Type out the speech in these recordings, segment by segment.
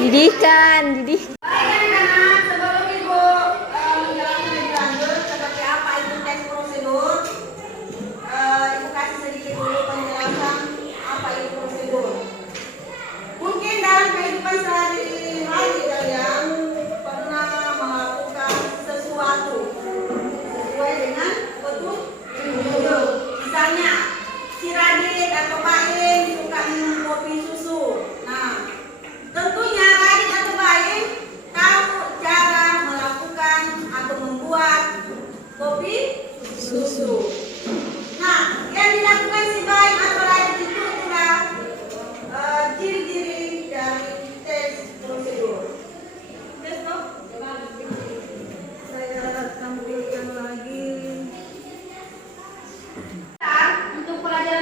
Didikan. Sebelum Ibu menjelaskan lebih lanjut seperti apa itu tes prosedur, Ibu kasih sedikit dulu penjelasan apa itu prosedur. Mungkin dalam kehidupan sehari-hari kalian pernah melakukan sesuatu sesuai dengan petunjuk. Misalnya si Radit atau Pak In suka minum kopi susu. Nah, tentunya Radit atau Baim tahu cara melakukan atau membuat kopi susu. Nah, yang dilakukan si Baim atau Radit itu adalah ciri-ciri dari tes prosedur. Tes dong? Saya tampilkan lagi. Untuk pelajaran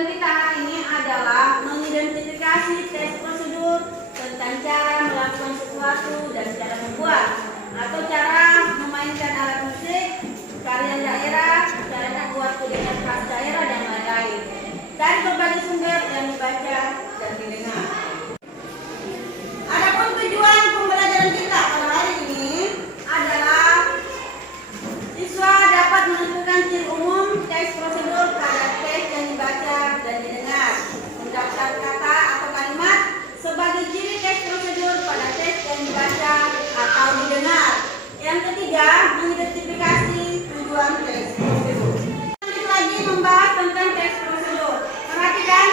dengar. Yang ketiga, mengidentifikasi tujuan teks prosedur. Lanjut lagi membahas tentang teks prosedur. Perhatikan,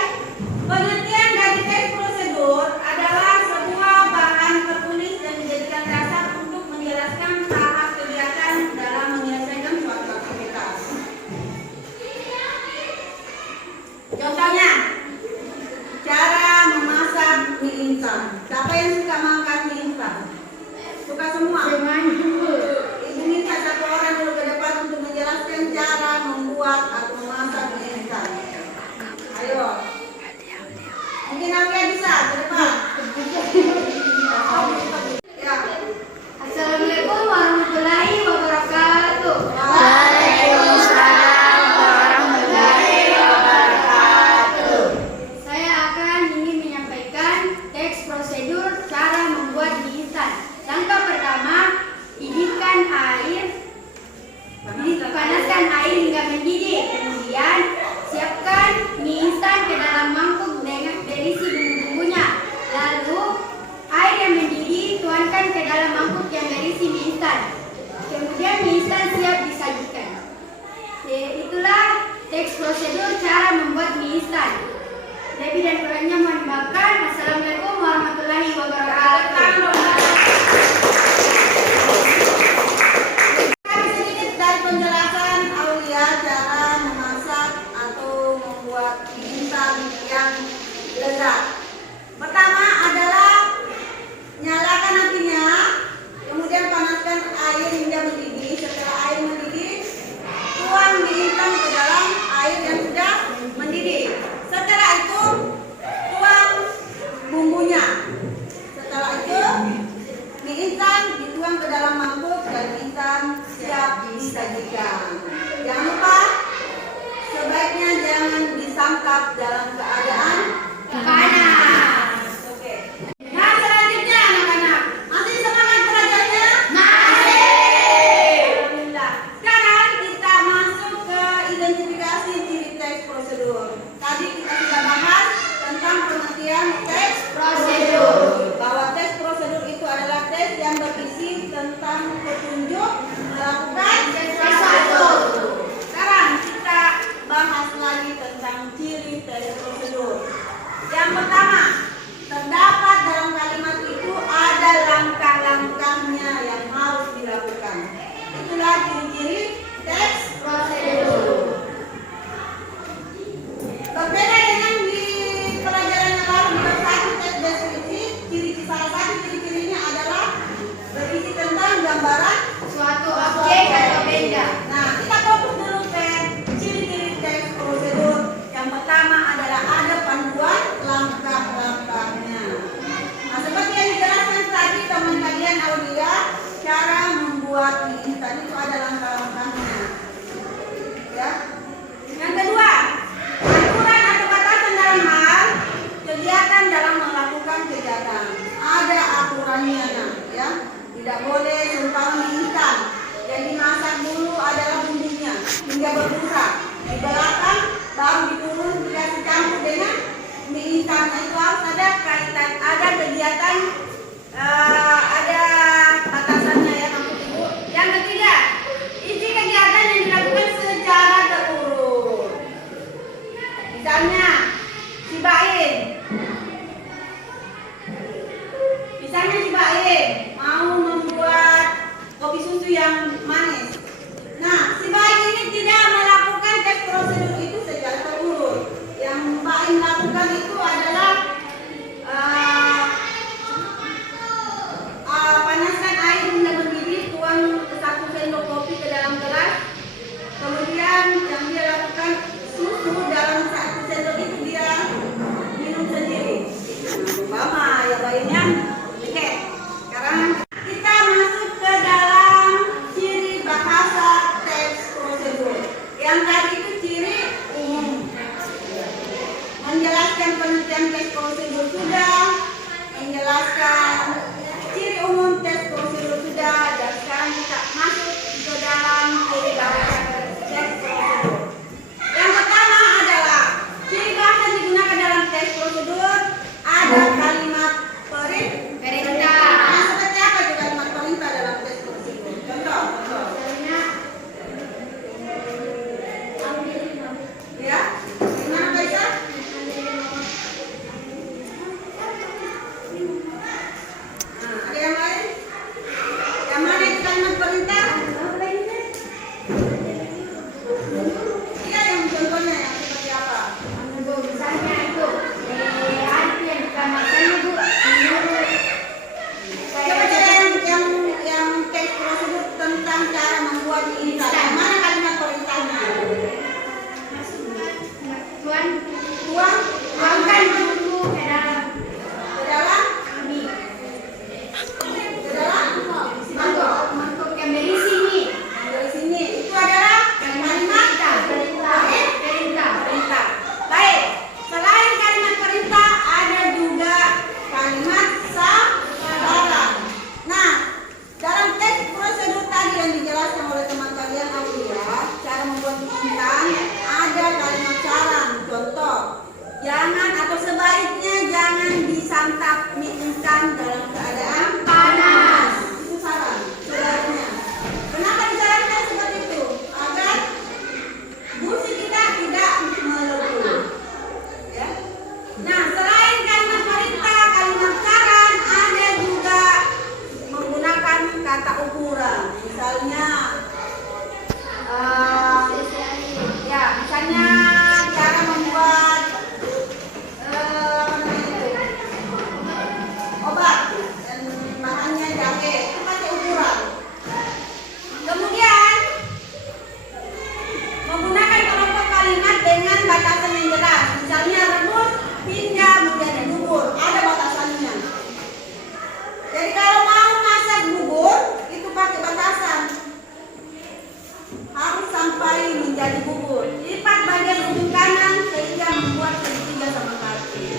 pengertian dari teks prosedur adalah sebuah bahan tertulis yang dijadikan dasar untuk menjelaskan tahap kegiatan dalam menyelesaikan suatu aktivitas. Contohnya, cara memasak mie instan. Siapa yang suka makan mie instan? Suka semua? Ibu minta satu orang dulu ke depan untuk menjelaskan cara membuat atau memasak mie instan. Ayo. Mungkin Aulia bisa ke depan. Ya. Assalamualaikum warahmatullahi wabarakatuh. Waalaikumsalam warahmatullahi wabarakatuh. Saya akan ingin menyampaikan teks prosedur cara membuat mie instan. Langkah pertama, panaskan air hingga mendidih. Kemudian, siapkan mie instan ke dalam mangkuk dengan berisi bumbu-bumbunya. Lalu, air yang mendidih tuangkan ke dalam mangkuk yang berisi mie instan. Kemudian mie instan siap disajikan. Itulah teks prosedur cara membuat mie instan. Lebih dan kurangnya mohon dimaafkan. Assalamualaikum warahmatullahi wabarakatuh. Sedikit dari penjelasan Aulia cara memasak atau membuat mie instan yang lezat. Pertama adalah nyalakan apinya, kemudian panaskan air hingga mendidih. Setelah air mendidih, tuang mie instan ke dalam air yang sudah mendidih. Setelah itu, tuang bumbunya. Setelah itu, mie instan dituang ke dalam mangkuk dan mie instan siap disajikan. Jangan lupa, sebaiknya jangan disantap dalam keadaan Panas. oke. Nah, selanjutnya anak-anak, masih semangat belajarnya? Alhamdulillah. Sekarang kita masuk ke identifikasi ciri teks prosedur. Tadi kita sudah bahas tentang pengertian teks prosedur. Bahwa teks prosedur itu adalah teks yang berisi tentang petunjuk melakukan sesuatu. Sekarang kita bahas lagi tentang ciri teks prosedur. Yang pertama, terdapat dalam kalimat itu ada langkah-langkahnya yang harus dilakukan. Itulah ciri-ciri teks prosedur. Berbeda dengan di pelajaran yang lalu di bab 1 teks deskripsi, salah satu ciri-cirinya adalah berisi tentang gambaran Suatu objek atau benda. Nah, kita fokus dulu ke ciri-ciri teks prosedur. Yang pertama adalah ada panduan langkah-langkahnya. Nah, seperti yang dijelaskan tadi teman kalian Aulia, cara membuat mie instan itu ada langkah-langkahnya. Ya. Yang kedua, aturan atau batasan dalam hal kegiatan dalam melakukan kegiatan. Ada aturannya, nah, ya. Tidak boleh seumpama mie instan. Yang dimasak dulu adalah bumbunya hingga berbusa. Di belakang baru diturun dikasih campur dengan mie instan. Nah, itu harus ada kaitan, ada kegiatan, ada batasannya ya maksud ibu. Yang ketiga, isi kegiatan yang dilakukan secara terurut. Misalnya, si Baim mau membuat kopi susu yang manis. Nah, si Baim ini tidak melakukan teks prosedur itu secara terurut. Yang Baim lakukan itu adalah harus sampai menjadi bubur. Lipat bagian ujung kanan sehingga membuat segitiga sama kaki.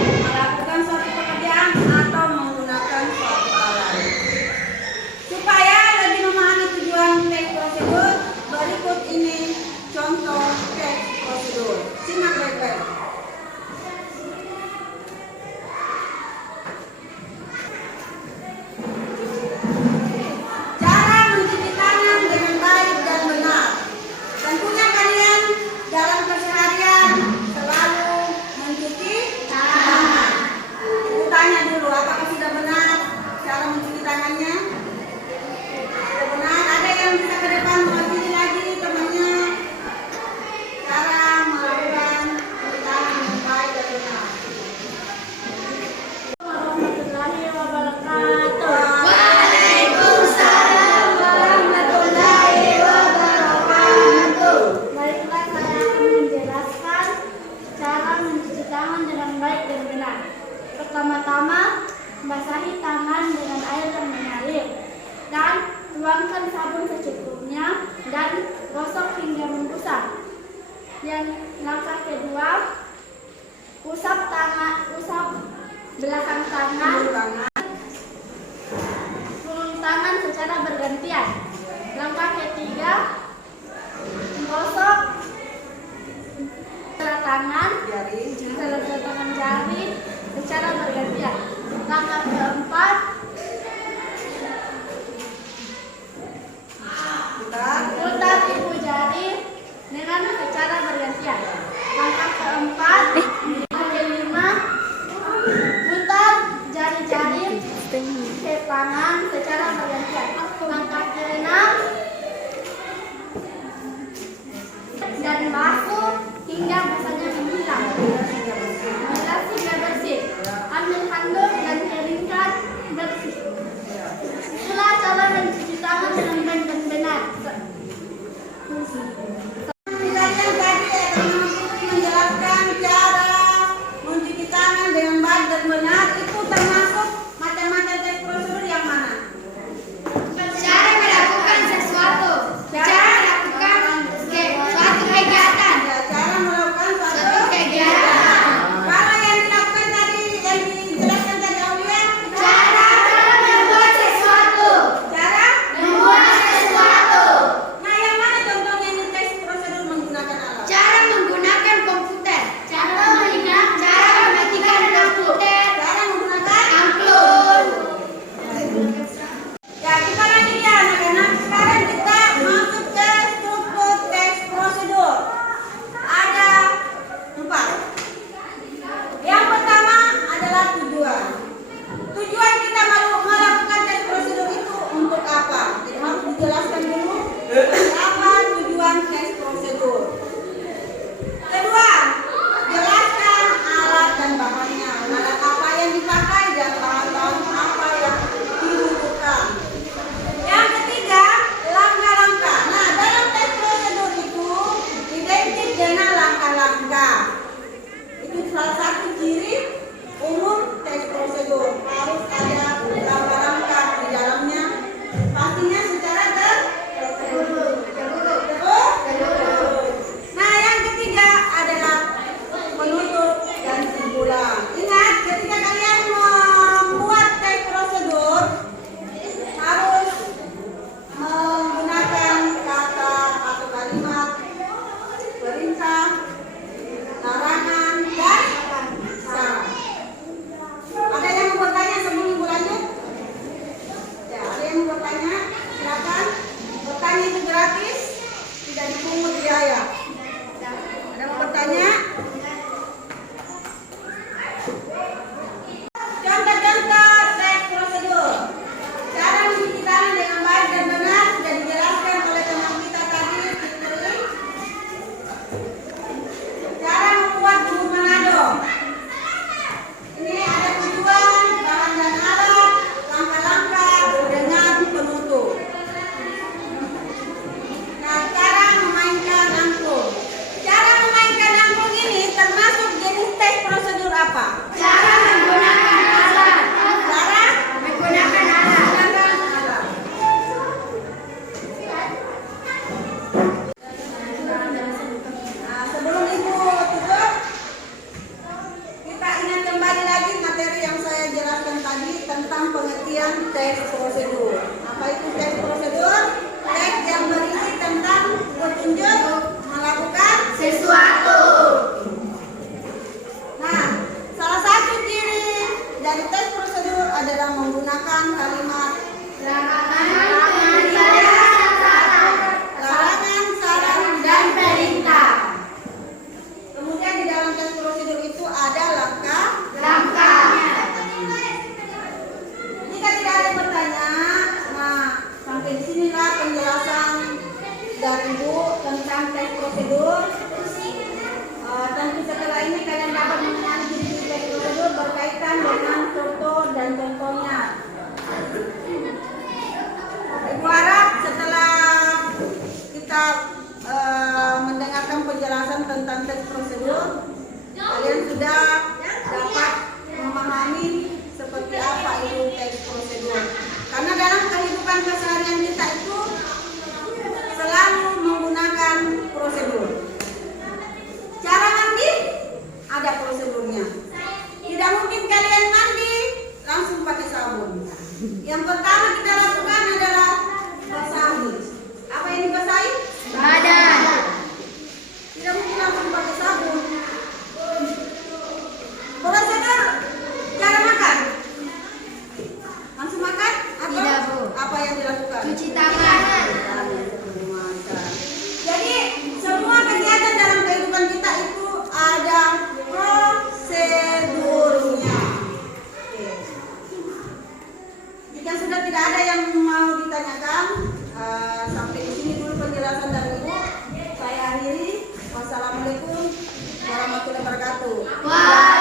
Melakukan suatu pekerjaan atau menggunakan suatu alat. Supaya lebih memahami tujuan teks prosedur, berikut ini contoh teks prosedur. Simak baik-baik. Cara mencuci tangan dengan baik dan benar. Tentunya kalian dalam keseharian selalu mencuci tangan. Tanya dulu, apakah sudah benar cara mencuci tangannya? Sudah benar? Ada yang bisa ke depan mengerti lagi temannya cara melakukan mencuci tangan dengan baik dan benar. Warahmatullahi wabarakatuh. Waalaikumsalam warahmatullahi wabarakatuh. Baiklah, saya akan menjelaskan cara mencuci tangan dengan baik dan benar. Pertama-tama, basahi tangan dengan air yang mengalir dan tuangkan sabun secukupnya dan gosok hingga menggusar. Yang langkah kedua, usap belakang tangan, tulung tangan secara bergantian. Langkah ketiga, gosok tangan, tangan jari secara bergantian. Langkah keempat, putar ibu jari dengan secara bergantian. Langkah keempat, kelima, putar jari-jari ke tangan secara bergantian. Langkah keenam, dan basuh hingga basahnya menghilang. Bilas hingga bersih. Ambil handuk dan bahan-bahan apa yang dibutuhkan. Yang ketiga, langkah-langkah. Nah, dalam tes prosedur itu identik dengan langkah-langkah. Itu salah satu ciri umum tes prosedur. Harus ada langkah-langkah di dalamnya. Pastinya secara terurut. Nah, yang ketiga adalah penutup dan kesimpulan. Ingat, ketika kalian membuat tes prosedur harus menggunakan kata atau kalimat perintah, larangan, dan syarat. Ada yang mau bertanya sebelum ibu lanjut? Ya, ada yang mau bertanya? Silakan. Bertanya itu gratis, tidak dipungut biaya. Ada yang mau bertanya? Contoh-contoh tes prosedur. Cara mencuci tangan dengan baik dan benar sudah dijelaskan oleh teman kita tadi, Fitri. Cara membuat bubur Manado. Ini ada tujuan, bahan dan alat, langkah-langkah dengan penutup. Nah, cara memainkan angklung. Cara memainkan angklung ini termasuk jenis tes prosedur apa? Cara menggunakan alat. Cara Menggunakan alat. menggunakan alat. Nah, sebelum ibu tutup, kita ingat kembali lagi materi yang saya jelaskan tadi tentang pengertian tes prosedur. Apa itu tes prosedur? Tes yang berisi tentang petunjuk melakukan Sesuatu. Nah, salah satu ciri dari tes prosedur adalah menggunakan kalimat Larangan, larangan, saran, dan perintah. kemudian di dalam tes prosedur itu ada langkah. Langkah. Jika tidak ada bertanya, nah sampai di sinilah penjelasan dari Ibu tentang tes prosedur. Tentu setelah ini kalian dapat mengenali jenis tes prosedur berkaitan dengan contoh dan contohnya. Ibu harap setelah kita mendengarkan penjelasan tentang tes prosedur, kalian sudah dapat memahami seperti apa itu tes prosedur. Karena dalam kehidupan keseharian kita itu selalu menggunakan prosedur. Cara mandi ada prosedurnya. Tidak mungkin kalian mandi langsung pakai sabun. Yang pertama kita lakukan adalah basahi. Apa yang dibasahi? Badan. Tidak mungkin langsung pakai sabun. Prosedur cara makan. Langsung makan atau Tidak, Bu. apa yang dilakukan? Cuci tangan. Jadi semua kegiatan dalam kehidupan kita itu ada prosedurnya. Oke. Jika sudah tidak ada yang mau ditanyakan, sampai di sini dulu penjelasan dari Ibu. Saya akhiri. Wassalamualaikum warahmatullahi wabarakatuh. Wah.